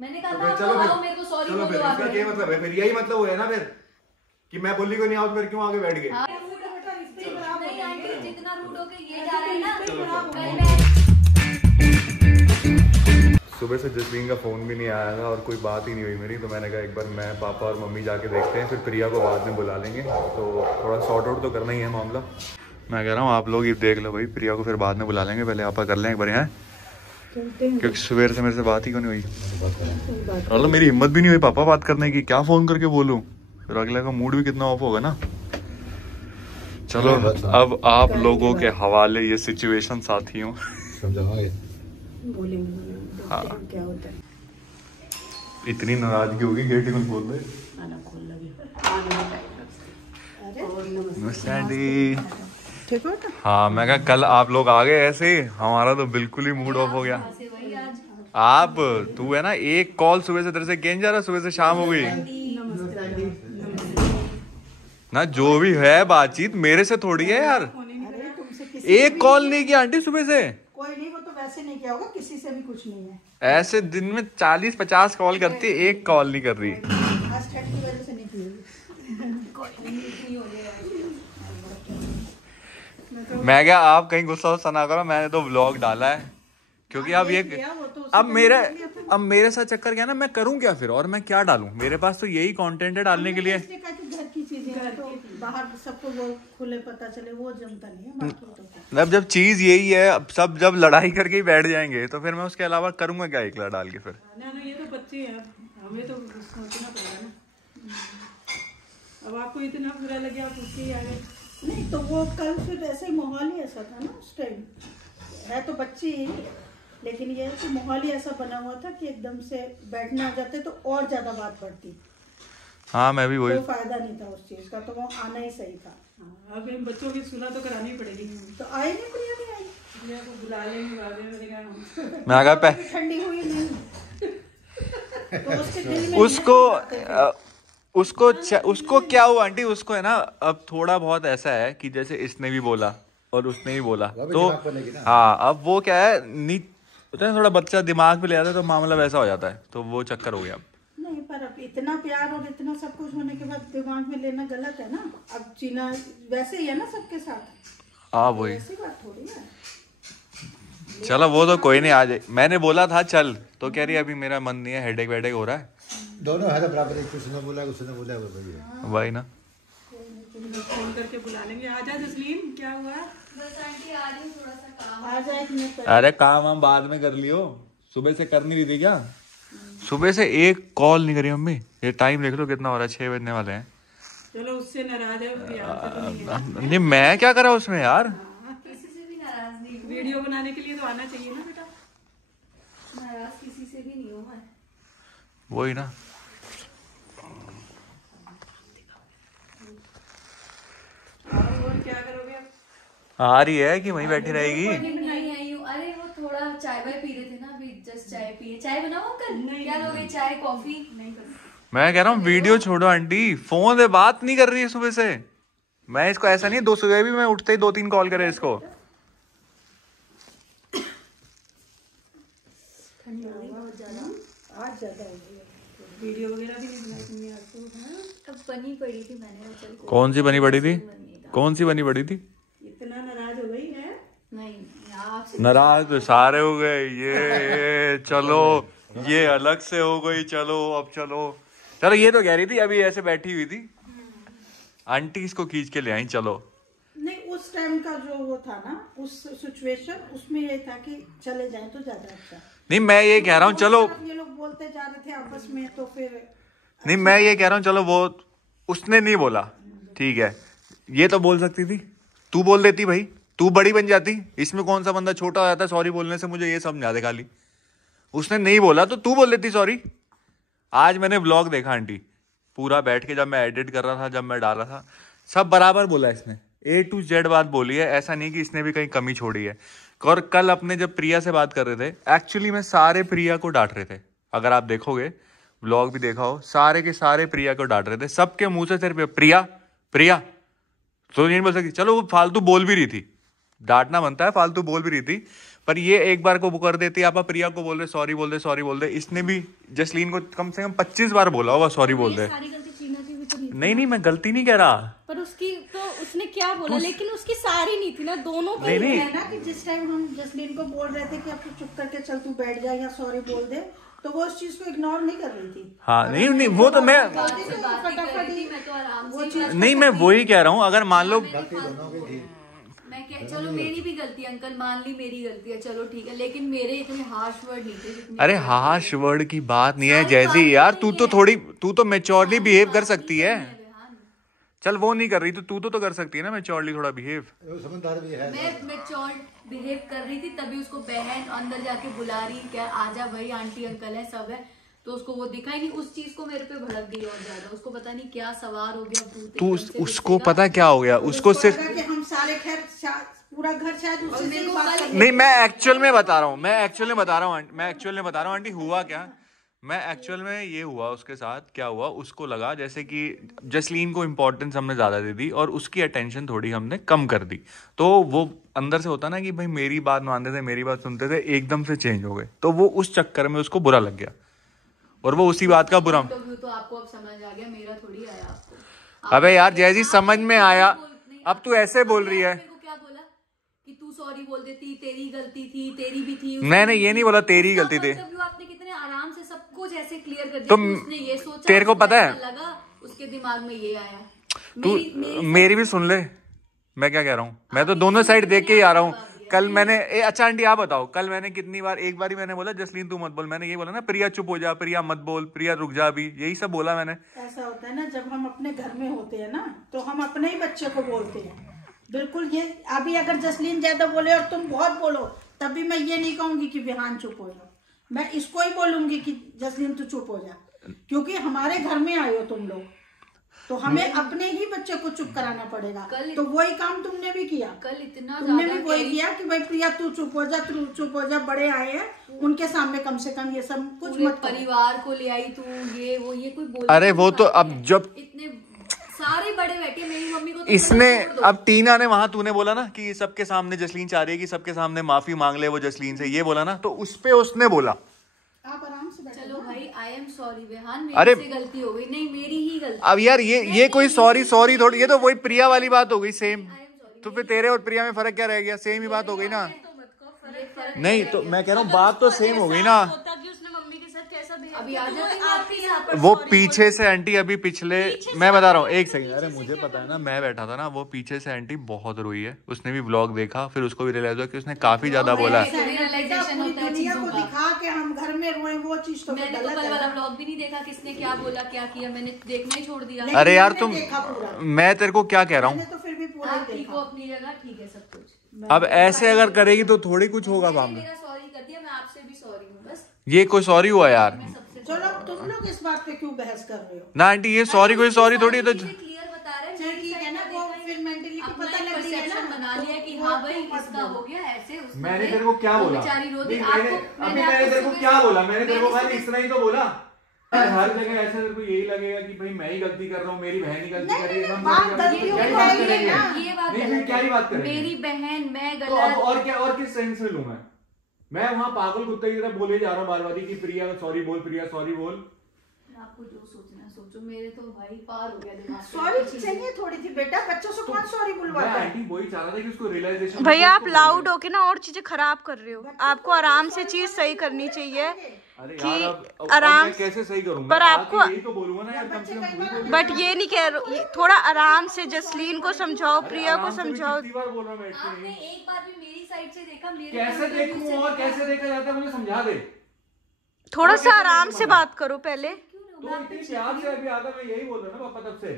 मैंने कहा था चलो आओ मेरे को सॉरी बोलो। इसका क्या मतलब है फिर? यही मतलब हुआ है ना फिर कि मैं बोली को नहीं आओ, फिर क्यों आगे बैठ गए? नहीं आंटी जितना रूड होके ये जा रहा है ना। सुबह से जसलीन का फ़ोन भी नहीं आया था और कोई बात ही नहीं हुई मेरी, तो मैंने कहा एक बार मैं, पापा और मम्मी जाके देखते हैं, फिर प्रिया को बाद में बुला लेंगे। तो थोड़ा सॉर्ट आउट तो करना ही है मामला। मैं कह रहा हूँ आप लोग ही देख लो भाई, प्रिया को फिर बाद में बुला लेंगे, पहले आपा कर लें एक बार यहाँ, क्योंकि सुबह से मेरे से बात ही क्यों नहीं हुई। मतलब मेरी हिम्मत भी नहीं हुई पापा बात करने की, क्या फ़ोन करके बोलूँ, फिर अगले का मूड भी कितना ऑफ होगा ना। चलो अब आप लोगों के हवाले ये सिचुएशन साथियों। हाँ क्या होता है, इतनी नाराजगी होगी, गेट ही खोल दे। नमस्ते आंटी। ठीक हो? हाँ मैं कहा कल आप लोग आ गए ऐसे, हमारा तो बिल्कुल ही मूड ऑफ हो गया। आप तू है ना, एक कॉल सुबह से तेरे से कहीं जा रहा, सुबह से शाम हो गई ना, जो भी है बातचीत मेरे से थोड़ी है यार। एक कॉल नहीं किया आंटी सुबह से। कोई नहीं, वो तो वैसे नहीं किया होगा, किसी से भी कुछ नहीं है। ऐसे दिन में 40-50 कॉल करती है, एक कॉल नहीं कर रही। आज ठंड की वजह से नहीं की। मैं क्या, आप कहीं गुस्सा वुस्सा ना करो, मैंने तो व्लॉग डाला है क्योंकि अब ये अब मेरे साथ चक्कर क्या ना, मैं करूं क्या फिर, और मैं क्या डालूं, मेरे पास तो यही कंटेंट है डालने के लिए। घर की चीजें हैं तो बाहर सबको वो खुले पता चले, वो जमता नहीं है। मतलब जब चीज यही है, अब सब जब लड़ाई करके ही बैठ जाएंगे तो फिर मैं उसके अलावा करूंगा क्या एकला डाल के फिर। ना ये तो बच्चे हैं, हमें तो सोचना पड़ेगा ना। अब आपको इतना बुरा लगे आप उसके ही आ गए। नहीं तो वो कल फिर ऐसे ही माहौल ही ऐसा था ना उस टाइम, है तो बच्ची ही, लेकिन ये कि माहौल ही ऐसा बना हुआ था कि एकदम से बैठने आ जाते तो और ज्यादा बात बढ़ती। हाँ मैं भी वही, कोई फायदा नहीं था उस चीज का, तो वो आना ही सही था। अब इन बच्चों की सुलह तो करानी पड़ेगी। तो आई नहीं, प्रिया नहीं आई, प्रिया को बुला लेंगे बाद में। मैं कहा ठंडी हुई नहीं तो उसके दिल में उसको क्या हुआ आंटी, उसको है ना अब थोड़ा बहुत ऐसा है कि जैसे इसने भी बोला और उसने भी बोला, तो हाँ अब वो क्या है नी थोड़ा बच्चा दिमाग पे ले आता है तो मामला वैसा हो जाता है, तो वो चक्कर हो गया। नहीं पर अब इतना प्यार और इतना सब कुछ होने के बाद दिमाग में लेना गलत है ना। अब जीना वैसे ही है ना सबके साथ। हाँ वही, ऐसी बात थोड़ी है। चलो वो तो कोई नहीं, आ जाए। मैंने बोला था चल, तो कह रही अभी मेरा मन नहीं है, हेडेक वेडेक हो रहा है। दोनों है तो बराबर, कुछ ने बोला उसने बोला, वही ना। फोन करके बुला लेंगे। आजा जसलीन, क्या हुआ? बस आंटी आ रही हूं, थोड़ा सा काम आ जाए। अरे काम हम बाद में कर लियो, सुबह से कर नहीं रही थी क्या? सुबह से एक कॉल नहीं करी मम्मी, ये टाइम देख लो कितना हो रहा है, 6 बजने वाले हैं। चलो उससे नाराज है? नहीं मैं क्या करा उसमें यार, किसी से भी नाराज नहीं। वीडियो बनाने के लिए तो आना चाहिए ना बेटा। नाराज किसी से भी नहीं हूँ मैं। वही ना। और क्या करोगे अब? आ रही है कि वहीं बैठी रहेगी? नहीं आई हूँ। अरे वो थोड़ा चाय वाय पी रहे थे ना, अभी जस्ट चाय पिए। चाय बनाओ कल? क्या लोगे, चाय कॉफी? नहीं मैं कह रहा हूँ वीडियो छोड़ो आंटी, फोन पे बात नहीं कर रही है सुबह से। मैं इसको ऐसा नहीं, 2 सुबह भी मैं उठते ही 2-3 कॉल करे इसको। आज ज्यादा हो गई, वीडियो वगैरह भी नहीं बनाई आज तो। अब बनी पड़ी थी, मैंने चल। कौन सी बनी पड़ी थी? कौन सी बनी पड़ी थी? इतना नाराज हो गई है? नहीं नाराज तो सारे हो गए, ये चलो ये अलग से हो गई, चलो अब चलो ये तो कह रही थी अभी ऐसे बैठी हुई थी, आंटी इसको खींच के ले आई चलो। नहीं उस टाइम का जो वो था ना, उस सिचुएशन, उसमें ये था कि चले जाएं तो ज्यादा अच्छा। नहीं मैं ये कह रहा हूँ चलो, ये लोग बोलते जा रहे थे आपस में, तो फिर नहीं मैं ये कह रहा हूँ चलो, वो उसने नहीं बोला ठीक है, ये तो बोल सकती थी, तू बोल देती भाई, तू बड़ी बन जाती, इसमें कौन सा बंदा छोटा हो जाता है सॉरी बोलने से, मुझे ये समझा दे खाली। उसने नहीं बोला तो तू बोल देती सॉरी। आज मैंने व्लॉग देखा आंटी पूरा बैठ के, जब मैं एडिट कर रहा था, जब मैं डाला था, सब बराबर बोला इसने, A to Z बात बोली है, ऐसा नहीं कि इसने भी कहीं कमी छोड़ी है। और कल अपने जब प्रिया से बात कर रहे थे, एक्चुअली में सारे प्रिया को डांट रहे थे, अगर आप देखोगे व्लॉग भी देखा हो, सारे के सारे प्रिया को डांट रहे थे, सबके मुंह से सिर्फ प्रिया प्रिया, तो नहीं बोल सकती, चलो वो फालतू बोल भी रही थी, डांटना बनता है, फालतू बोल भी रही थी, पर ये एक बार को वो कर देती है, आप प्रिया को बोल रहे सॉरी बोल दे सॉरी बोल दे। इसने भी जसलीन को कम से कम 25 बार बोला होगा सॉरी बोल दे। सारी गलती चीना की भी तो नहीं, नहीं मैं गलती नहीं कह रहा, पर उसकी तो उसने क्या बोला, लेकिन उसकी सारी नहीं थी ना, दोनों की नहीं है ना कि जिस टाइम हम जसलीन को बोल रहे थे कि अब तू चुप करके चल, तू बैठ जा या सॉरी बोल दे, तो वो उस चीज को इग्नोर नहीं कर रही थी। हाँ नहीं वो तो मैं फटाफट ही मैं तो आराम वो से चीज नहीं मैं वही कह रहा हूँ, अगर मान लो मैं चलो मेरी भी गलती है अंकल, मान ली मेरी गलती है, चलो ठीक है, लेकिन मेरे इतने हार्श वर्ड नहीं थे जितने। अरे हार्श वर्ड की बात नहीं है जैसी, यार तू तो मैच्योरली बिहेव कर सकती है। चल वो नहीं कर रही तो तू तो कर सकती है ना मैच्योरली थोड़ा बिहेव। समझदार भी है। मैं मैच्योर बिहेव कर रही थी, तभी उसको बहन अंदर जाके बुला रही, क्या आजा भाई आंटी अंकल है सब है, तो उसको वो दिखा ही नहीं, उस चीज को मेरे पे भड़क गई और ज्यादा, उसको पता नहीं क्या सवार हो गया भूत तू एकदम से उसको दिखेगा। पता क्या हो गया, उसको सिर्फ कि हम सारे खैर पूरा घर शायद उसी से ही बात कर नहीं मैं एक्चुअल में बता रहा हूँ आंटी हुआ क्या, मैं एक्चुअल में ये हुआ उसके साथ क्या हुआ, उसको लगा जैसे कि जसलीन को इम्पोर्टेंस हमने ज्यादा दे दी और उसकी अटेंशन थोड़ी हमने कम कर दी, तो वो अंदर से होता ना कि भाई मेरी बात मानते थे, मेरी बात सुनते थे, एकदम से चेंज हो गए, तो वो उस चक्कर में उसको बुरा लग गया और वो उसी बात का बुरा। तो आपको अब समझ आ गया, मेरा थोड़ी आया आपको। अबे यार जैसी समझ में आया, अब तू ऐसे बोल रही है। मेरे को क्या बोला कि तू सॉरी बोल देती, तेरी गलती थी, तेरी भी थी। मैंने ये नहीं बोला तेरी गलती थी, आपने कितने आराम से सब कुछ ऐसे क्लियर कर दिया तो कि उसने ये सोचा, तेरे को पता है लगा उसके दिमाग में ये आया। तू मेरी भी सुन ले, मैं क्या कह रहा हूँ, मैं तो दोनों साइड देख के ही आ रहा हूँ। कल मैंने अच्छा आंटी आप बताओ, कल मैंने कितनी बार, एक बार ही मैंने बोला जसलीन तू मत बोल, मैंने ये बोला ना प्रिया चुप हो जा, प्रिया मत बोल, प्रिया रुक जा, अभी यही सब बोला मैंने। ऐसा होता है ना जब हम अपने घर में होते हैं ना, तो हम अपने ही बच्चे को बोलते हैं बिल्कुल। ये अभी अगर जसलीन ज्यादा बोले और तुम बहुत बोलो, तब भी मैं ये नहीं कहूंगी कि विहान चुप हो जाओ, मैं इसको ही बोलूंगी कि जसलीन तू चुप हो जा, क्योंकि हमारे घर में आए हो तुम लोग, तो हमें अपने ही बच्चे को चुप कराना पड़ेगा। तो वही काम तुमने भी किया, कल इतना तुमने भी वही किया कि भाई प्रिया तू चुप हो जा, तू चुप हो जा, बड़े आए हैं उनके सामने कम से कम ये सब कुछ मत करो। परिवार को ले आई तू, ये कोई बोल, अरे वो तो अब जब इतने सारे बड़े बैठे, मेरी मम्मी को तो इसने अब टीना ने वहां तूने बोला ना कि सबके सामने जसलीन चाह रही है कि सबके सामने माफी मांग ले वो जसलीन से, ये बोला ना, तो उस पे उसने बोला आप आराम से बैठो। चलो भाई आई एम सॉरी विहान, अरे मेरी से गलती हो गई, नहीं मेरी ही गलती। अब यार ये कोई सॉरी थोड़ी, ये तो वही प्रिया वाली बात हो गई सेम, तो फिर तेरे और प्रिया में फर्क क्या रह गया, सेम ही बात हो गई ना। नहीं तो मैं कह रहा हूँ बात तो सेम हो गई ना। अभी आ जाते वो पीछे से आंटी अभी पिछले मैं बता रहा हूँ एक सेकंड, अरे मुझे पता है ना, मैं बैठा था ना, वो पीछे से आंटी बहुत रोई है, उसने भी व्लॉग देखा, फिर उसको भी रियलाइज हुआ कि उसने काफी ज्यादा बोला है। रियलाइजेशन होता है दुनिया चीजों को का। दिखा के हम घर में रोए, वो चीज तो मैंने तो गलत कल है। वाला व्लॉग भी नहीं देखा, किसने क्या बोला क्या किया, मैंने देखना ही छोड़ दिया। अरे यार मैंने तुम, देखा पूरा। मैं तेरे को क्या कह रहा मैंने हूँ, तो फिर भी पूरा आप ठीक देखा। हो अपनी जगह, ठीक है सब कुछ। अब ऐसे अगर करेगी तो थोड़ी कुछ होगा मामला। मेरा सॉरी कर दिया, मैं आपसे भी सॉरी हूँ बस। ये कोई सॉरी हुआ यार चलो तुम लोग इस बात पे क्यों बहस कर रहे हो? ना आंटी, ये सॉरी कोई सॉरी थोड़ी, तो क्लियर बता रहे चल ठीक है ना, वो फिर मेंटली को पता लग रही है ना, बना लिया कि हाँ भाई इसका हो गया ऐसे, उसका मैंने ये, तेरे को क्या वो बोला, बेचारी रो दी। नहीं, मैंने तेरे को क्या बोला, मैंने तेरे को खाली इतना ही तो बोला। हर जगह ऐसा तेरे को यही लगेगा कि भाई मैं ही गलती कर रहा हूँ, मेरी बहन ही गलती कर रही है, बात गलतियों की रहेगी ना। ये बात नहीं फिर क्या ही बात करेंगे, मेरी बहन मैं तो अब गलत, और क्या, और किस सेंस में लूं मैं वहां पागल कुत्ते की तरह बोले जा रहा हूँ बार बार कि प्रिया सॉरी बोल, प्रिया सॉरी बोल। आपको जो सोचना सोचो, मेरे तो भाई पार हो गया दिमाग से। सॉरी चाहिए थोड़ी थी बेटा, बच्चों से कौन सॉरी मैं बुलवाता है? आंटी वही चाह रहा था कि उसको रियलाइजेशन। भैया आप लाउड होके ना और चीजें खराब कर रहे हो, आपको आराम से चीज सही करनी चाहिए। अरे कि यार अब आराम मैं कैसे सही करूं, पर मैं आपको यही तो बोलूंगा ना यार, कम से कम वही बोलूं। बट ये नहीं कह रहा, थोड़ा आराम से जसलीन को समझाओ, प्रिया को आराम से भी समझाओ। कितनी बार बोल रहा हूं बैठ के। आपने एक बार भी मेरी साइड से देखा, मेरे कैसे point of view देखूं से और देखा? कैसे देखा जाता है मुझे समझा दे। थोड़ा और सा कैसे आराम देखूं से मैं? बात करो पहले। तो इतनी प्यार से अभी आता, मैं यही बोल रहा ना पापा तब से।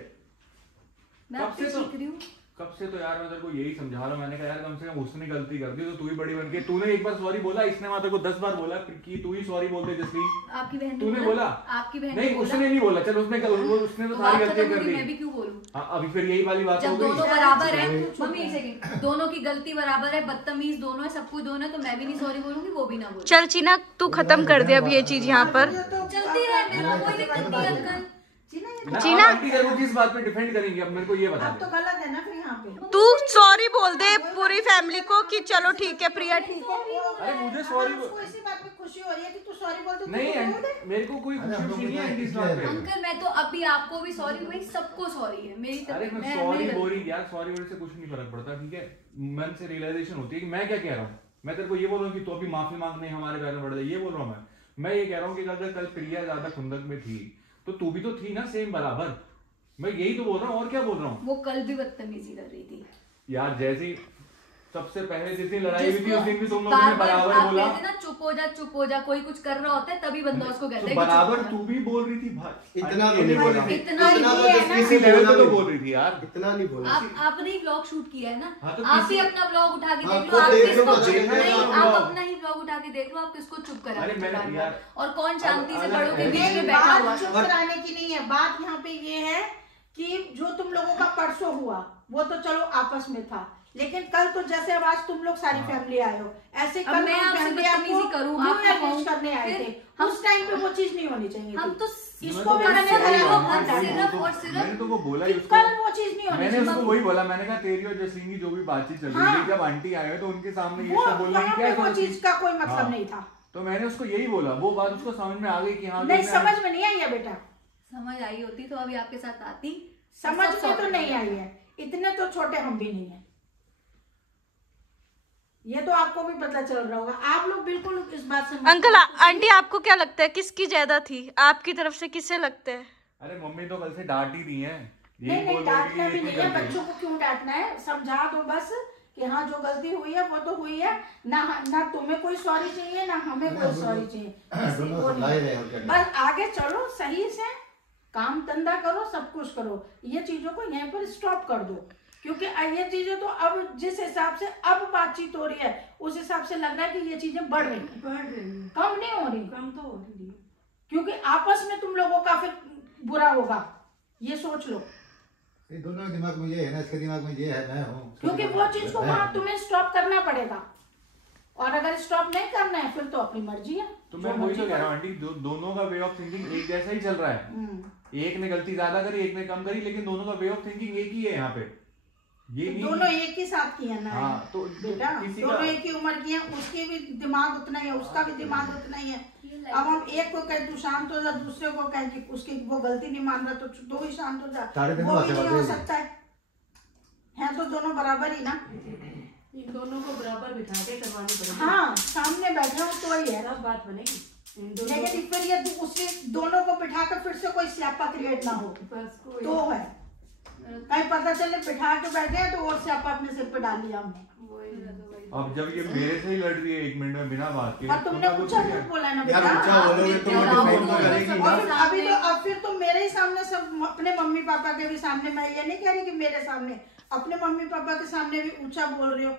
मैं कब आपसे से तो सीख रही हूँ। कब से तो यार मैं तेरे को यही समझा रहा हूँ, मैंने कहा यार कम से कम उसने गलती कर दी तो तू ही बड़ी बन के, तूने एक बार सॉरी बोला, इसने वहां तेरे को 10 बार बोला कि तू ही सॉरी बोल दे जसलीन। आपकी बहन ने तूने बोला? आपकी बहन नहीं उसने नहीं बोला, चल उसने तो सारी गलतियां कर दी। मैं भी क्यों बोलूं? हाँ अभी फिर यही वाली बात हो जब दोनों गई। बराबर है, मम्मी एक सेकंड, दोनों की गलती बराबर है, बदतमीज दोनों है, सब कुछ दोनों है, तो मैं भी नहीं सॉरी बोलूंगी, वो भी ना बोले। चल चीना तू खत्म कर दे अब ये चीज यहाँ पर। चलती रहे, मेरे को कोई दिक्कत नहीं है अंकल। जी नहीं, है। जीना आंटी तेरे को किस बात पे डिफेंड करेंगे, अब मेरे को ये बता अब तो दे। गलत है ना फिर यहाँ पे। तू सॉरी बोल दे पूरी फैमिली को कि चलो ठीक है प्रिया ठीक है। अरे मुझे सॉरी उसको इसी बात में खुशी हो रही है कि तू सॉरी बोल, तो तू नहीं बोल दे। मेरे को कोई खुशी नहीं है आंटी इस बात पे। अंकल मैं तो अभी आपको भी सॉरी, भाई सबको सॉरी है मेरी तरफ। अरे मैं सॉरी बोल रही यार, सॉरी बोलने से कुछ नहीं फर्क पड़ता, ठीक है। मन से रियलाइजेशन होती है कि मैं क्या कह रहा हूँ। मैं तेरे को ये बोल रहा हूँ कि तू अभी माफी मांगने हमारे पैर में पड़ जाए, ये बोल रहा हूँ मैं ये कह रहा हूँ कि अगर कल प्रिया ज्यादा खुंदक में थी तो तू भी तो थी ना सेम बराबर। मैं यही तो बोल रहा हूँ और क्या बोल रहा हूँ। वो कल भी बदतमीजी कर रही थी यार, जैसी सबसे पहले जिस दिन लड़ाई हुई थी उस दिन भी तुम लोगों बार ने बार बराबर आप बोला। कहते ना चुप हो जा, कोई कुछ कर रहा होता है तभी बंदा उसको कहता है कि बराबर चुप हो तू जा। भी बोल रही थी भाई, इतना ये नहीं बोला। इतना इतना ये है तो ना, किसी लेवल पे तो बोल रही थी यार। इतना नहीं बोला। आपने ही ब्लॉग शूट किया है ना, हाँ, तो आप किसी- ही अपना ब्लॉग उठा के हाँ, देख लो, खुद आप देख लो, किसको खुद देख लो नहीं, अपना आप ब्लॉग। अपना ही ब्लॉग उठा के देख लो, आप किसको चुप करा अरे मैंने बार-बार। यार- और कौन शांति से अलग बड़ों के है। बीच में नहीं, बैठा हुआ। बात चुप कराने की नहीं है, बात यहाँ पे ये है कि जो तुम लोगों का परसों हुआ वो तो चलो आपस में था, लेकिन कल तो जैसे अब आज तुम लोग सारी फैमिली आए हो, ऐसे अब कल मैं हम आपसे फैमिली बदतमीजी करूं, न्यू आपको ईयर कहूं, विश करने आए फिर थे, उस टाइम पे वो चीज नहीं होनी चाहिए हम थी। तो इसको भी मैंने मैंने खराब तो- मत डालो। सिर्फ और सिर्फ मैंने तो वो बोला ही कि उसको। कल वो चीज नहीं होनी मैंने चाहिए। उसको वही बोला, मैंने कहा तेरी और जसलीन की जो भी बातचीत चल रही हाँ। थी, जब आंटी आए तो उनके सामने ये वो सब बोलना वहाँ क्या पे है वो जरूरत चीज थी? का कोई मतलब हाँ। नहीं था। तो मैंने उसको यही बोला, वो बात उसको समझ में आ गई कि हाँ नहीं, जो मैं- समझ में नहीं आई है बेटा, समझ आई होती तो अभी आपके साथ आती। समझ सब में तो सॉर्ट नहीं आई है, इतने तो छोटे हम भी नहीं है, ये तो आपको भी पता चल रहा होगा। आप लोग बिल्कुल इस बात से अंकल आंटी आपको क्या लगता है किसकी ज्यादा थी आपकी तरफ से, किसे लगता है? अरे मम्मी तो कल से डांट ही दी है। नहीं नहीं, डांटना भी नहीं है, बच्चों को क्यों डांटना है, समझा दो बस कि हाँ जो गलती हुई है वो तो हुई है ना, ना तुम्हें कोई सॉरी चाहिए ना हमें कोई सॉरी चाहिए, दोनों वो सप्लाई नहीं। रहे और क्या। बस आगे चलो, सही से काम धंधा करो, सब कुछ करो, ये चीजों को यहीं पर स्टॉप कर दो, क्योंकि ये चीजें तो अब जिस हिसाब से अब बातचीत हो रही है उस हिसाब से लग रहा है कि ये चीजें बढ़ रही हैं, कम नहीं हो रही। कम तो हो रही है, क्योंकि आपस में तुम लोगों का फिर बुरा होगा, ये सोच लो। ये दोनों के दिमाग में ये है ना, इसके दिमाग में ये है, मैं हूँ। क्योंकि वो चीज को वहां तुम्हें स्टॉप करना पड़ेगा, और अगर स्टॉप नहीं करना है फिर तो अपनी मर्जी है। तो मैं वही तो कह रहा हूँ आंटी, दोनों का वे ऑफ थिंकिंग एक जैसा ही चल रहा है। एक ने गलती ज्यादा करी, एक ने कम करी, लेकिन दोनों का वे ऑफ थिंकिंग एक ही है यहाँ पे। ये नहीं दोनों एक ही साथ किए ना, हाँ, तो बेटा किसी दोनों का- एक ही उम्र की है, उसकी भी दिमाग उतना ही है, उसका भी दिमाग उतना ही है। अब हम एक को कहे तू शांत हो जा, दूसरे को कहे कि उसकी वो गलती नहीं मान रहा तो दो ही शांत हो जा, साढ़े तीन वो भी माह से नहीं हो बढ़ गई। सकता है तो दोनों बराबर ही ना। इन दोनों को बराबर बिठा के करवानी पड़ेगी, हाँ, सामने बैठे हो तो ही है, तब बात बनेगी। इन दोनों लेकिन फिर ये उसी दोनों को बिठा कर फिर से कोई स्यापा क्रिएट ना हो बस कोई तो है, कहीं पता चले बिठा के बैठे हैं तो और स्यापा अपने सिर पे डाल लिया हमने। अब जब ये मेरे से ही लड़ रही है 1 मिनट में बिना बात के, और तो तुमने मैं कुछ ऊंचा नहीं कुछ है। बोला ना यार बेटा, ऊंचा बोलोगे तो वो डिफेंड तो करेगी ना। और अभी तो अब फिर तो मेरे ही सामने सब, अपने मम्मी पापा के भी सामने, मैं ये नहीं कह रही कि मेरे सामने, अपने मम्मी पापा के सामने भी ऊंचा बोल रही हो।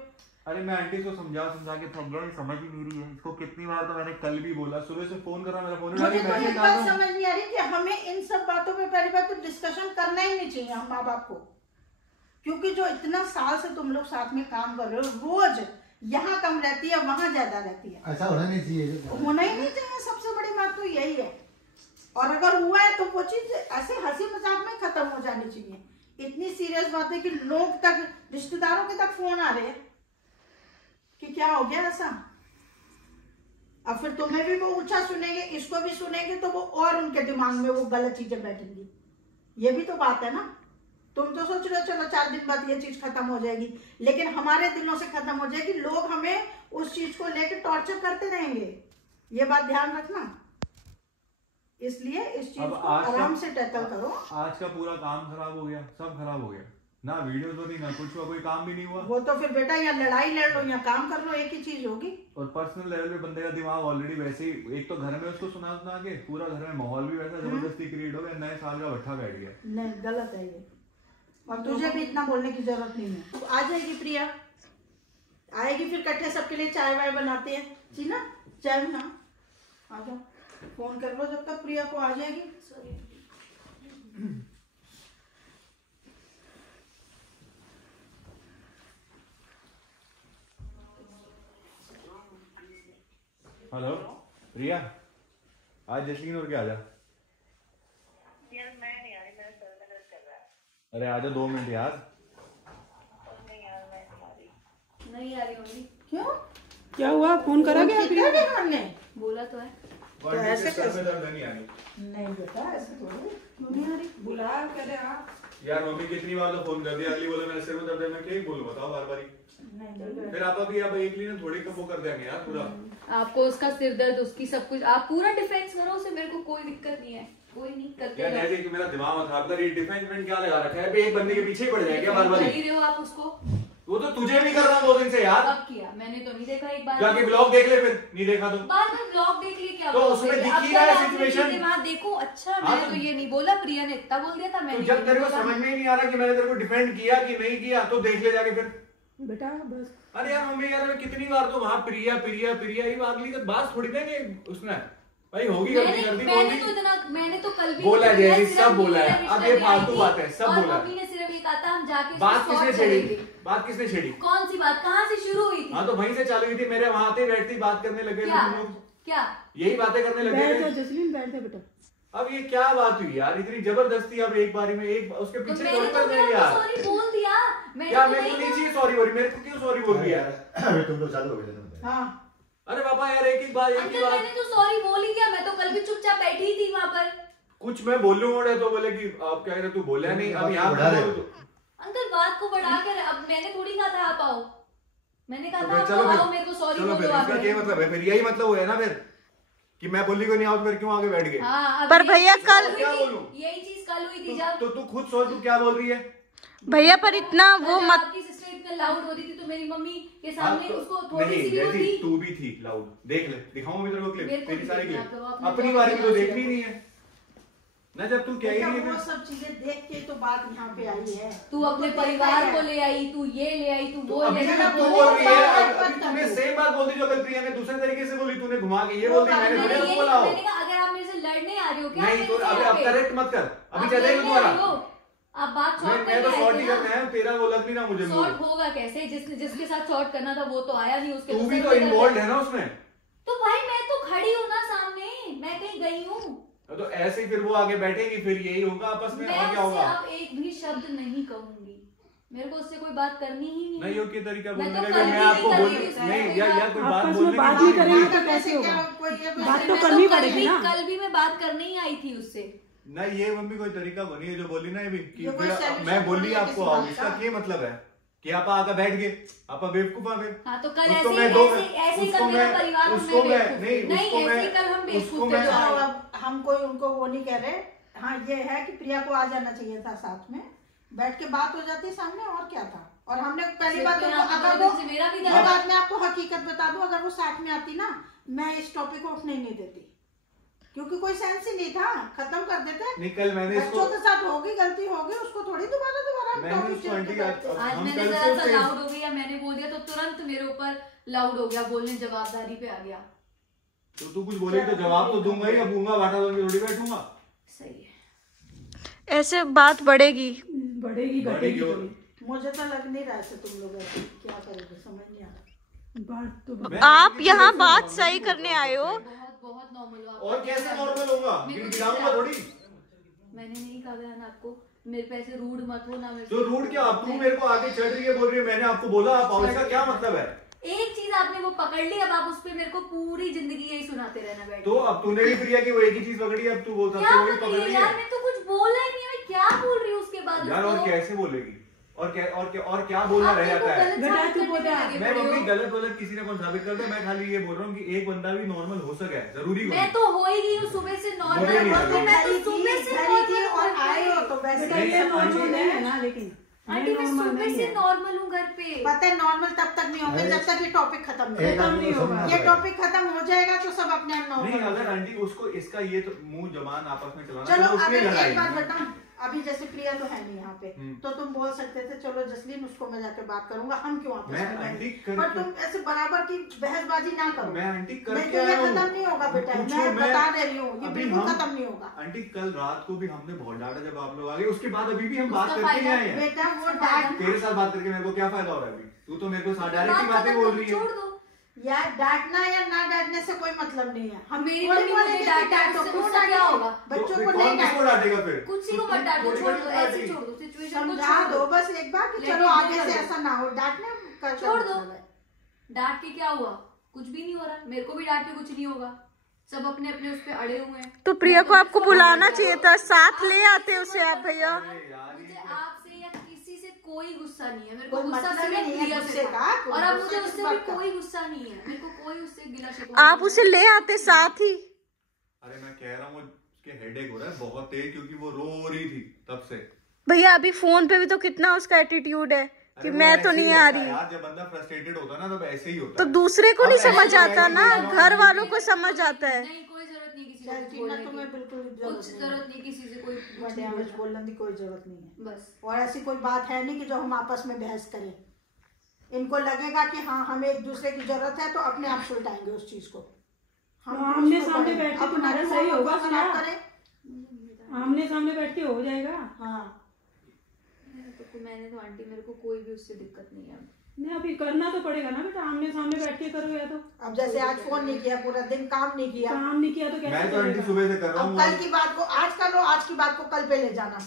अरे मैं आंटी को समझा के प्रॉब्लम समझ ही नहीं रही है। इसको कितनी बार तो मैंने कल भी बोला, सुबह से फोन कर रहा, मेरा फोन उठा मुझे के तो मैसेज एक डाल बात रहा हूँ। समझ नहीं आ रही कि हमें इन सब बातों पे पहली बात तो डिस्कशन करना ही नहीं चाहिए हम माँ बाप को, क्योंकि जो इतना साल से तुम लोग साथ में काम कर रहे हो, रोज यहाँ कम रहती है वहां ज्यादा रहती है, ऐसा होना नहीं चाहिए। होना ही नहीं चाहिए, सबसे बड़ी बात तो यही है। और अगर हुआ है तो वो चीज ऐसे हंसी मजाक में खत्म हो जानी चाहिए। इतनी सीरियस बात है कि लोग तक, रिश्तेदारों के तक फोन आ रहे हैं कि क्या हो गया ऐसा। अब फिर तुम्हें भी वो ऊंचा सुनेंगे, इसको भी सुनेंगे, तो वो और उनके दिमाग में वो गलत चीजें बैठेंगी। ये भी तो बात है ना, तुम तो सोच रहे हो चलो 4 दिन बाद ये चीज खत्म हो जाएगी, लेकिन हमारे दिलों से खत्म हो जाएगी, लोग हमें उस चीज को लेकर टॉर्चर करते रहेंगे, ये बात ध्यान रखना। इसलिए इस चीज अब को आज का- आराम से टैकल करो। आज का पूरा काम खराब हो गया, सब खराब हो गया, ना वीडियोस बनी ना कुछ हुआ, कोई काम भी नहीं हुआ। वो तो फिर बेटा या लड़ाई लड़ लो या काम कर लो, एक ही चीज होगी। और पर्सनल लेवल पे बंदे का दिमाग ऑलरेडी वैसे ही, एक तो घर में उसको सुना के पूरा घर में माहौल भी वैसा जबरदस्ती क्रिएट हो गया, नए साल का भट्ठा बैठ गया। नहीं, गलत है ये, और तुझे भी इतना बोलने की जरूरत नहीं है। तू आ जाएगी प्रिया, आएगी फिर इकट्ठे सबके लिए चाय वाय बनाते हैं, जी ना, चाय बना, आ जाओ, फोन कर लो जब तक प्रिया को आ जाएगी। हेलो प्रिया, आज जसलीन और क्या आ जा। यार मैं नहीं आ रही, अरे आजा 2 मिनट यार। नहीं आ रही होगी। क्यों? क्या हुआ? फोन करा क्या प्रिया के हमने? बोला तो है। तो ऐसे कैसे? नहीं आ रही। नहीं बेटा ऐसे थोड़ी। क्यों नहीं आ रही? बुला करे आप। यार मम्मी कितनी बार तो फोन कर दिया, अगली बोले मेरे सिर में दर्द है, मैं क्या ही बोलूं बताओ बार बार। नहीं फिर आप अभी अब एक लिए थोड़ी कपो कर देंगे यार पूरा। आपको उसका सिर दर्द, उसकी सब कुछ, आप पूरा डिफेंस करो उसे, मेरे को कोई दिक्कत नहीं है, कोई नहीं करते यार ऐसे कि मेरा दिमाग मत खराब कर, ये डिफेंस क्या लगा रखा है? एक बंदे के पीछे ही पड़ जाएगा बार बार। कर ही रहे हो आप उसको। वो तो तुझे भी कर रहा हूँ 2 दिन से यार। कब किया? मैंने तो नहीं देखा। एक बार जाके ब्लॉग देख ले, फिर नहीं देखा तो बाद में ब्लॉग देख लिए क्या? तो उसमें दिख ही रहा है सिचुएशन। दिमाग देखो। अच्छा मैंने तो ये नहीं बोला, प्रिया ने इतना बोल दिया था। तो मैंने जब तेरे को समझ में ही नहीं आ रहा कि मैंने तेरे को डिफेंड किया कि नहीं किया, तो देख ले जाके फिर। बेटा बस। अरे यार मम्मी यार, मैं कितनी बार तो वहां प्रिया प्रिया प्रिया ही अगली तो बात थोड़ी ना कि उसने भाई होगी गलती कर दी। मैंने तो कल भी बोला तो जैसी सिर्फ सब बोला मेरा है। अब रिश्ता ये में फालतू आई बात है, थी सब और बोला मम्मी ने सिर्फ ये कहा था हम जाके बात इसको किसने solve छेड़ी? करेंगे। बात किसने छेड़ी? कौन सी बात? कहाँ से शुरू हुई थी? हाँ तो वहीं से चालू हुई थी। मेरे वहां आते बैठती बात करने लगे क्या? तुम लोग, क्या यही बातें करने लगे बैठ जा थे। जसलीन, बैठ जा बेटा। अब ये क्या बात हुई यार, इतनी जबरदस्ती? अब एक बारी में एक उसके तो पीछे मैंने थोड़ी तो कर देंगे यार। सॉरी बोल दिया। क्या मेरे को नहीं चाहिए सॉरी बोली? मेरे को क्यों सॉरी बोल दिया? अरे तुम लोग चालू हो गए। हाँ अरे पापा यार एक ही बात अंकल मैंने तो सॉरी बोल ही दिया। मैं तो कल भी चुपचाप बैठी ही थी वहाँ पर। कुछ मैं बोलूं और तो बोले कि आप क्या कह रहे, तू बोला नहीं। अब यहाँ बढ़ा रहे हो। अंकल बात को बढ़ा कर, अब मैंने थोड़ी कहा था आप आओ। मैंने कहा था चलो आप फिर, आओ, मेरे को सॉरी चलो बोल फिर दो इसका क्या आप। मतलब है? फिर यही मतलब हुआ है ना फिर कि मैं बोली को नहीं आओ, फिर क्यों आगे बैठ गए? हाँ, अब पर यही भैया चीज़ कल- हुई क्या थी। बोलूं? यही चीज कल हुई थी जब तो तू खुद सोच, तू क्या बोल रही है? भैया पर इतना वो कल मत। आपकी सिस्टर इतना लाउड हो रही थी तो मेरी मम्मी के हाँ, सामने तो उसको थोड़ी नहीं सी भी वो जैसी थी। तू भी थी लाउड। देख ले, दिखाऊं मैं तेरे को मेरे क्लिप, को तेरी भी सारी देखना, क्लिप। तो अपने अपनी तो बारी में तो अपने देखनी नहीं है ना, जब तू कह ही रही है वो फिर। सब चीजें देख के तो बात यहाँ पे आई है। तू अपने परिवार को ले आई, तू ये ले आई, तू तो वो अभी ले भी आई। तू बोल रही है, अभी तूने सेम बात बोल दी जो कल प्रिया ने दूसरे तरीके से बोली। तूने घुमा के ये बोल दी, मैंने मैंने थोड़ी ये बोला हो। मैंने कहा अगर आप मेरे से लड़ने आ रहे हो क्या? नहीं तो मेरे से अब यहाँ पे? करेक्ट मत कर, अभी आप चलेगा लड़ने तुम्हारा। आ रहे हो? आप बात शॉर्ट मैं तो करने शॉर्ट आए ही थे करना ना। है, तेरा वो लग नहीं रहा मुझे। शॉर्ट होगा कैसे? जिसके साथ शॉर्ट करना था वो तो आया नहीं। उसके तू भी दूसरे तो को कर इन्वॉल्व दिया। है ना उसमें। तो भाई मैं तो खड़ी हूँ ना सामने, मैं कहीं गई हूँ? तो ऐसे ही फिर वो आगे बैठेगी, फिर यही होगा आपस में, मैं और क्या उससे होगा? अब एक भी शब्द नहीं कहूंगी। मेरे को उससे कोई बात करनी ही नहीं। नहीं योग्य तरीका मैं बोलने तो का कल मैं भी आपको नहीं बोल कर रही हूँ, नहीं यार कोई बात आपस बोलने में बात की नहीं बात करेंगे नहीं। तो कैसे होगा? बात तो मैं करनी कल पड़ेगी भी- ना। कल भी मैं बात करने ही आई थी उससे। नहीं ये मम्मी कोई तरीका बनी है जो बोली ना ये भी कि ये कोई फिर solution मैं बोली थोड़ी है आपको किसी आओ, बात इसका का। क्या मतलब है कि आप आकर बैठ गए, आप बेवकूफ आ फिर। हाँ तो कल उसको ऐसे मैं ही दो ऐसे ही उसको कल मेरा मैं परिवार में उसको मैं बेवकूफ नहीं थे। नहीं उसको ऐसे ही मैं कल हम उसको बेवकूफ मैं थे जो चलो आए। अब हम कोई उनको वो नहीं कह रहे। हाँ ये है कि प्रिया को आ जाना चाहिए था साथ में, बैठ के बात हो जाती सामने, और क्या था। और हमने पहली बात सिर्फ उनको, यहाँ अगर दो वो दिन से मेरा भी ये गला- बात मैं आपको हकीकत बता दूं, अगर वो साथ में आती ना, मैं इस टॉपिक को उठने नहीं देती, क्योंकि कोई सेंस ही नहीं था, खत्म कर देते। नहीं कल मैंने इसको बच्चों के साथ होगी गलती होगी, उसको थोड़ी दोबारा हम मैंने topic उसको change आंटी करते। का- आज हम मैंने कल जरा से सा उसे- लाउड हो गया, मैंने बोल दिया तो तुरंत मेरे ऊपर लाउड हो गया, बोलने जवाबदारी पे आ गया। तो तू कुछ बोलेगी तो जवाब तो दूंगा ही, अब दूंगा बाटा दोगे थोड़ी बैठूंगा। सही है। ऐसे बात बढ़ेगी। बढ़ेगी बढ़ेगी घटेगी और- थोड़ी। मुझे तो लग नहीं रहा है तुम लोग ऐसे क्या करोगे, समझ नहीं आ रहा। बात तो मैं आप किसी यहाँ से बात normal सही नहीं करने बोलता आए हो। हूँ। बहुत नॉर्मल हो आप। और कैसे नॉर्मल होगा? मेरे को गिराऊंगा थोड़ी। मैंने नहीं कहा बहन आपको, मेरे पे ऐसे रूड मत हो ना मेरे तो रूड क्या, अब तू मेरे को आगे चढ़ रही है, बोल रही है मैंने आपको बोला आप आओ, इसका क्या मतलब है? एक चीज आपने वो पकड़ ली, अब आप उस पे मेरे को पूरी जिंदगी यही सुनाते रहना बैठ तो अब तूने भी प्रिया की वो एक ही चीज पकड़ी है, अब तू बोलता क्या है वही बोल पकड़ रही रही है यार? है मैं तो कुछ बोला ही नहीं है, मैं क्या बोल रही हूँ उसके बाद यार। और उसको? कैसे बोलेगी? और क्या बोलना आप रह मेरे को जाता है? गलत बेटा, साबित तू करने में बोला। लगे मैं पड़े मम्मी हो। गलत वलत किसी ने कौन साबित कर दो, मैं खाली ये बोल रहा हूँ कि एक बंदा भी नॉर्मल हो सके, जरूरी मैं तो हो ही गई हूँ सुबह से मुझे नॉर्मल। नहीं लगा। मैं तो सुबह से थी और नॉर्मल आए हो तो वैसे नहीं, ये नॉर्मल आंटी- नहीं है ना, लेकिन आंटी मैं नॉर्मल सुबह नहीं से है। नॉर्मल हूँ घर पे। पता है नॉर्मल तब तक नहीं होंगे जब तक ये टॉपिक खत्म नहीं एक होगा। आदमी को समझना ये पड़ेगा। टॉपिक खत्म हो जाएगा तो सब अपने आप नहीं। नॉर्मल। अगर आंटी उसको इसका ये तो मुंह जबान आपस में चलाना चलो तो उसने अगर लड़ाई एक बात बताऊं, अभी जैसे प्रिया तो है नहीं यहाँ पे, हम्म। तो तुम बोल सकते थे चलो जसलीन उसको मैं जाके बात करूंगा, हम क्यों आपस मैं में आंटी लड़ें? पर तुम ऐसे बराबर की बहसबाजी ना करो। मैं आंटी नहीं करके तो ये आया हूँ। खत्म नहीं होगा बेटा, पूछो, मैं मैं- बता दे रही हूँ, ये अभी बिल्कुल हम- खत्म नहीं होगा। आंटी कल रात को भी हमने बहुत डांटा जब आप लोग आ गए, उसके बाद अभी भी हम उसका बात करके ही फायदा आए हैं। बेटा वो डांट तेरे साथ बात करके मेरे को क्या फायदा हो रहा है अभी? तू तो मेरे को डायरेक्ट ही बात बातें खत्म बोल करो, रही है। छोड़ दो। यार डांटना या ना डांटने से कोई मतलब नहीं है। हम मेरी कोई मम्मी मुझे बोलेंगे कि डांटा, डांटो, उससे खुद उससे क्या होगा? बच्चों को कौन नहीं किसको डांटो, डांटेगा फिर? कुछ को मत डांटो, छोड़ दो, ऐसे छोड़ दो सिचुएशन को, समझा छोड़ दो दो, बस एक बार कि लेकिन चलो आगे कर से दो। ऐसा ना हो। डांटने का क्या छोड़ दो। मतलब है? डांट के क्या हुआ? कुछ भी नहीं हो रहा, मेरे को भी डांट के कुछ नहीं होगा, सब अपने अपने उस पे अड़े हुए हैं। तो प्रिया को आपको बुलाना चाहिए था, साथ ले आते उसे आप भैया। मुझे आपसे या किसी से कोई गुस्सा नहीं है, मेरे को कोई गुस्सा मतलब सिर्फ नहीं है प्रिया गुस्से से का, था। कोई और अब गुस्सा मुझे किस उससे बात भी का? कोई गुस्सा नहीं है, मेरे को कोई उससे गिला शिकवा आप उसे ले आते साथ ही। अरे मैं कह रहा हूँ उसके हेडेक हो रहा है बहुत तेज, क्योंकि वो रो रही थी तब से। भैया अभी फोन पे भी तो कितना उसका एटीट्यूड है कि अरे वो मैं तो ऐसे ही नहीं आ होता है रही। यार, जब बंदा फ्रस्ट्रेटेड होता है ना तब ऐसे ही होता तो है। दूसरे को नहीं अब ऐसे समझ तो आता मैं ना, भी कह रहा घर हूँ, वालों को समझ आता है। नहीं, कोई जरूरत नहीं किसी चल को कुछ टीना, बोलने तुम्हें की, बिल्कुल कुछ जरूरत नहीं है। जरूरत नहीं किसी से कोई कुछ बड़े नहीं आवाज बोलना। बोलने की कोई जरूरत नहीं है। बस और ऐसी कोई बात है नहीं कि जो हम आपस में बहस करें। इनको लगेगा कि हाँ हमें एक दूसरे की जरूरत है तो अपने आप सुलटाएंगे उस चीज को। हम आमने उसको सामने करें, बैठ के अपना तुम्हारा क्यों सही हम होगा, लोग खराब सुना? करें। आमने सामने बैठ के हो जाएगा। हाँ मैंने तो आंटी, मेरे को कोई भी उससे दिक्कत नहीं है। नहीं अभी करना तो पड़ेगा ना बेटा, आमने सामने बैठ के करो या तो। अब जैसे आज फोन नहीं किया, पूरा दिन काम नहीं किया, काम नहीं किया तो कैसे मैं तो आंटी करेगा? सुबह से कर रहा अब हूँ। कल की बात को आज कर लो, आज की बात को कल पे ले जाना,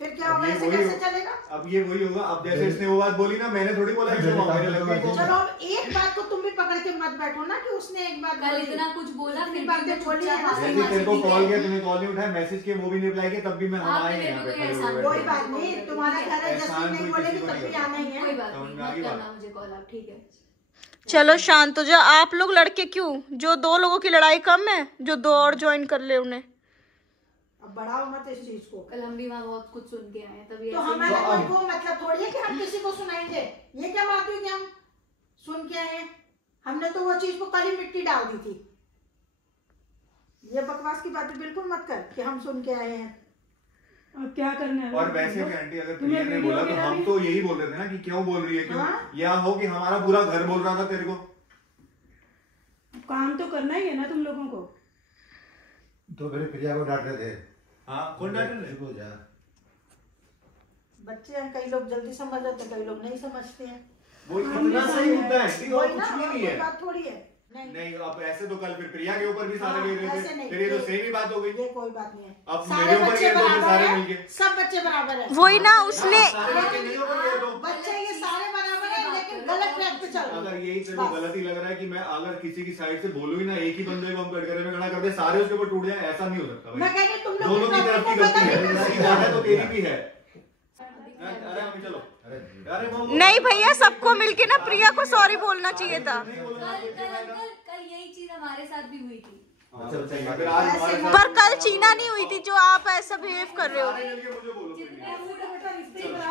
फिर क्या अब होगा? ये ऐसे वही कैसे चलेगा? अब ये वही होगा। अब जैसे इसने वो बात बोली ना, मैंने थोड़ी बोला कि वो मेरे लगे को। चलो अब एक बात को तुम भी पकड़ के मत बैठो ना कि उसने एक बात कल बोली। इतना कुछ बोला, इतनी फिर भी बातें मैं बोली चुपचाप है ना। हंसी जैसे तेरे को मासी कॉल की किया, तूने कॉल नहीं उठाया, मैसेज किया वो भी नहीं रिप्लाई किया, तब भी मैं हम आपने आए मेरे यहाँ को पे कोई खड़े एहसान हुए कोई हैं। बात नहीं, तुम्हारा घर है, एहसान जैसे नहीं कोई बोलेगी किसी को तब नहीं भी आना ही कोई है। बात नहीं, समझ में आ मत गई बात? करना मुझे कॉल आप, ठीक है? चलो शांत हो जाओ आप लोग। लड़के क्यों, जो 2 लोगों की लड़ाई कम है जो 2 और ज्वाइन कर ले उन्हें। अब बढ़ाओ मत इस चीज को। कल हम भी वहाँ बहुत कुछ सुन के आए हैं, तभी तो ऐसे हमारा तो कोई अब- वो मतलब थोड़ी है कि हम किसी को सुनाएंगे। ये क्या बात हुई कि हम सुन के आए हैं? हमने तो वो चीज को कल ही मिट्टी डाल दी थी। ये बकवास की बातें बिल्कुल मत कर कि हम सुन के आए हैं। अब क्या करना है? और वैसे भी आंटी, अगर तुम्हें प्रिया ने वीडियो बोला तो वगैरह हम भी- तो यही बोल रहे थे ना कि क्यों बोल रही है, क्यों? हाँ? या हो कि हमारा पूरा घर बोल रहा था तेरे को। काम तो करना ही है ना तुम लोगों को। तो फिर प्रिया को डांट रहे थे। हाँ, कौन डांट रहे? चुप हो जा। बच्चे हैं, कई लोग जल्दी समझ जाते हैं, कई लोग नहीं समझते हैं। वो इतना सही मुद्दा है आंटी, और वही कुछ ना, भी और नहीं कोई है। बात थोड़ी है। नहीं नहीं, अब ऐसे तो कल फिर प्रिया के ऊपर भी सारे हाँ, गिर रहे ऐसे थे, नहीं। फिर ये तो सेम ही बात हो गई। ये कोई बात नहीं है। अब सारे मेरे ऊपर बच्चे गिर रहे थे बराबर सारे हैं, मिलके। सब बच्चे बराबर है। वही ना उसने। सारे बच्चे नहीं ऊपर गिरे तो। बच्चे ये सारे बराबर है, लेकिन गलत ट्रैक पे चल रहे अगर हैं। यही तेरे को गलत ही लग रहा है कि मैं अगर किसी की साइड से बोलूं ही ना, एक ही बंदे को हम कटघरे में खड़ा कर दे, सारे उसके ऊपर टूट जाए, ऐसा नहीं हो सकता मैं भाई। कह रही तुम लोग दोनों की तरफ की गलती है, इसकी बात है तो तेरी भी है। अरे मम्मी चलो। अरे वो नहीं भैया, सबको मिलके ना प्रिया को सॉरी बोलना चाहिए था। कल यही चीज हमारे साथ भी हुई थी। अच्छा अच्छा ये अगर आज हमारे साथ- पर कल चीना नहीं हुई थी जो आप ऐसा बिहेव कर रहे हो। सारे मिलके मुझे बोलो फिर।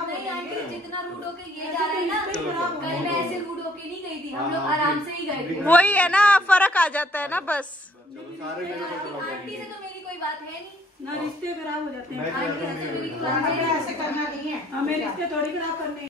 नहीं आंटी, जितना रूड होके ये जा रहा है ना, कल मैं ऐसे रूड होके नहीं गई थी, हम लोग आराम से ही गए थे। वही है ना, फर्क आ जाता है ना बस। चलो सारे मिलके चलो। आंटी से तो मेरी कोई बात है नहीं, ना रिश्ते खराब हो जाते हैं। मैं आंटी से तो मेरी कोई बात हमें है नहीं। ऐसे करना नहीं है। हमें रिश्ते थोड़ी खराब करने हैं।